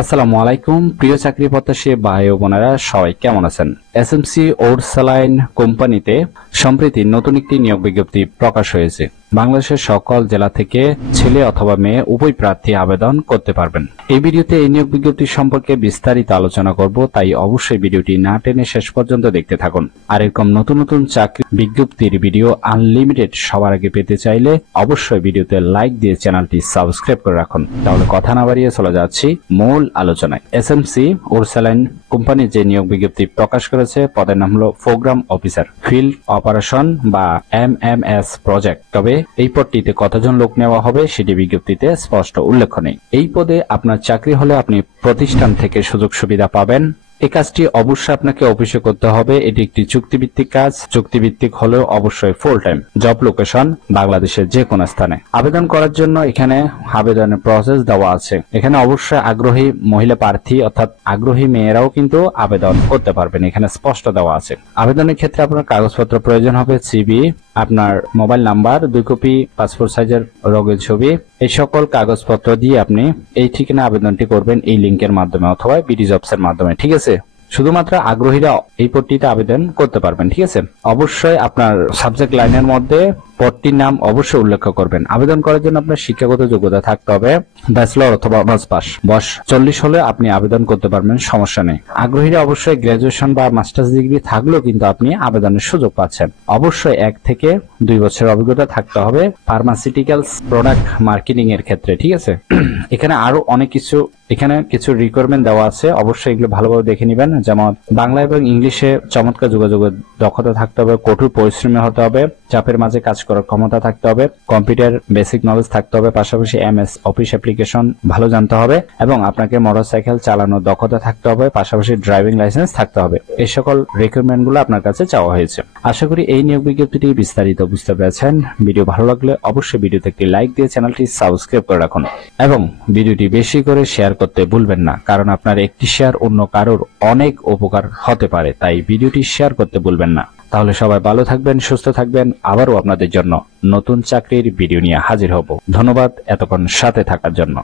আসসালামু আলাইকুম প্রিয় চাকরি প্রত্যাশী ভাই ও বোনেরা, সবাই কেমন আছেন? এসএমসি ওরসালাইন কোম্পানিতে সম্প্রতি নতুন একটি নিয়োগ বিজ্ঞপ্তি প্রকাশ হয়েছে। বাংলাদেশের সকল জেলা থেকে ছেলে অথবা মেয়ে উভয় প্রার্থী আবেদন করতে পারবেন। এই ভিডিওতে এই নিয়োগ বিজ্ঞপ্তি সম্পর্কে বিস্তারিত আলোচনা করব, তাই অবশ্যই ভিডিওটি না টেনে শেষ পর্যন্ত দেখতে থাকুন। আর এরকম নতুন নতুন চাকরি বিজ্ঞপ্তির ভিডিও আনলিমিটেড সবার আগে পেতে চাইলে অবশ্যই ভিডিওতে লাইক দিয়ে চ্যানেলটি সাবস্ক্রাইব করে রাখুন। তাহলে কথা না বাড়িয়ে চলে যাচ্ছি মূল আলোচনায়। এসএমসি ওরসালাইন কোম্পানি যে নিয়োগ বিজ্ঞপ্তি প্রকাশ করেছে, পদের নাম হলো প্রোগ্রাম অফিসার ফিল্ড অপারেশন বা এমএমএস প্রজেক্ট। তবে এই পদটিতে কতজন লোক নেওয়া হবে সেটি বিজ্ঞপ্তিতে স্পষ্ট উল্লেখ নেই। এই পদে আপনার চাকরি হলে আপনি প্রতিষ্ঠান থেকে সুযোগ সুবিধা পাবেন। এই কাজটি অবশ্যই আপনাকে অফিসে করতে হবে। এটি একটি চুক্তিভিত্তিক কাজ। চুক্তিভিত্তিক হলেও অবশ্যই ফুল টাইম। জব লোকেশন বাংলাদেশের যে কোনো স্থানে। আবেদন করার জন্য এখানে আবেদনের প্রসেস দেওয়া আছে। এখানে অবশ্যই আগ্রহী মহিলা প্রার্থী অর্থাৎ আগ্রহী মেয়েরাও কিন্তু আবেদন করতে পারবেন, এখানে স্পষ্ট দেওয়া আছে। আবেদনের ক্ষেত্রে আপনার কাগজপত্র প্রয়োজন হবে সিভি, আপনার মোবাইল নাম্বার, 2 কপি পাসপোর্ট সাইজের রঙিন ছবি। এই সকল কাগজপত্র দিয়ে আপনি এই ঠিকানা আবেদনটি করবেন এই লিংকের মাধ্যমে অথবা বিডি জবস এর মাধ্যমে। ঠিক আছে, শুধুমাত্র আগ্রহীরা এই পদটিতে আবেদন করতে পারবেন। ঠিক আছে, অবশ্যই আপনার সাবজেক্ট লাইনের মধ্যে পদটির নাম অবশ্যই উল্লেখ করবেন। আবেদন করার জন্য আপনার শিক্ষাগত যোগ্যতা থাকতে হবে ব্যাচেলর অথবা অনার্স পাস। বয়স 40 হলে আপনি আবেদন করতে পারবেন, সমস্যা নেই। আগ্রহীরা অবশ্যই গ্রাজুয়েশন বা মাস্টার্স ডিগ্রি থাকলেও কিন্তু আপনি আবেদনের সুযোগ পাচ্ছেন। অবশ্যই 1 থেকে 2 বছরের অভিজ্ঞতা থাকতে হবে ফার্মাসিউটিক্যালস প্রোডাক্ট মার্কেটিং এর ক্ষেত্রে। ঠিক আছে, এখানে আরো অনেক কিছু রিকোয়ারমেন্ট দেওয়া আছে, অবশ্যই এগুলো ভালোভাবে দেখে নেবেন। যেমন বাংলা এবং ইংলিশে চমৎকার যোগাযোগের দক্ষতা থাকতে হবে, কঠোর পরিশ্রমী হতে হবে, চাপের মাঝে কাজ করার ক্ষমতা থাকতে হবে, কম্পিউটার বেসিক নলেজ থাকতে হবে, পাশাপাশি এমএস অফিস অ্যাপ্লিকেশন ভালো জানতে হবে এবং আপনাকে মোটরসাইকেল চালানোর দক্ষতা থাকতে হবে, পাশাপাশি ড্রাইভিং লাইসেন্স থাকতে হবে। এই সকল রিকোয়ারমেন্ট গুলো আপনার কাছে চাওয়া হয়েছে। আশা করি এই নিয়োগ বিজ্ঞপ্তিটি বিস্তারিত বুঝতে পেরেছেন। ভিডিও ভালো লাগলে অবশ্যই ভিডিওতে একটি লাইক দিয়ে চ্যানেলটি সাবস্ক্রাইব করে রাখুন এবং ভিডিওটি বেশি করে শেয়ার করতে ভুলবেন না, কারণ আপনার একটি শেয়ার অন্য কারোর অনেক উপকার হতে পারে। তাই ভিডিওটি শেয়ার করতে ভুলবেন না। তাহলে সবাই ভালো থাকবেন, সুস্থ থাকবেন। আবারও আপনাদের জন্য নতুন চাকরির ভিডিও নিয়ে হাজির হব। ধন্যবাদ এতক্ষণ সাথে থাকার জন্য।